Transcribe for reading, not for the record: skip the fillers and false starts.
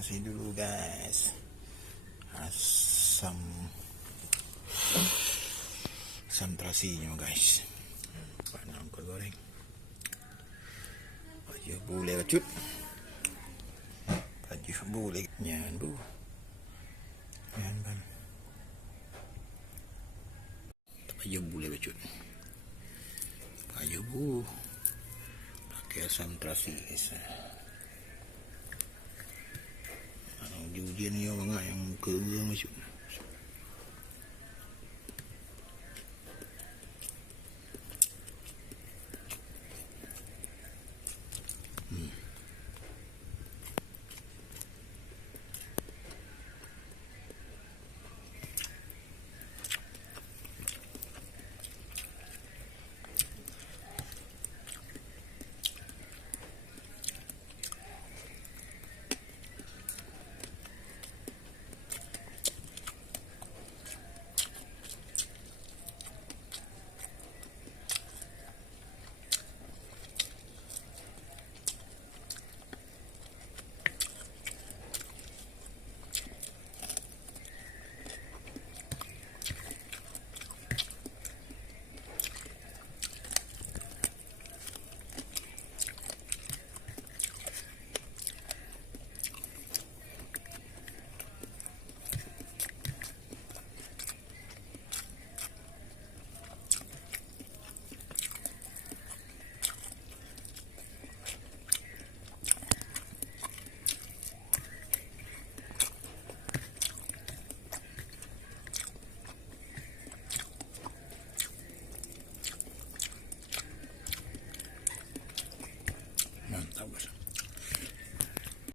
nasi dulu guys. Asam terasinya guys. Panang kau goreng. Baju boleh kecut. Baju boleh nyan bu. Nyan ban. Baju boleh kecut. Baju bu. Pakai asam terasi guys. Jujian ni orang yang ke macam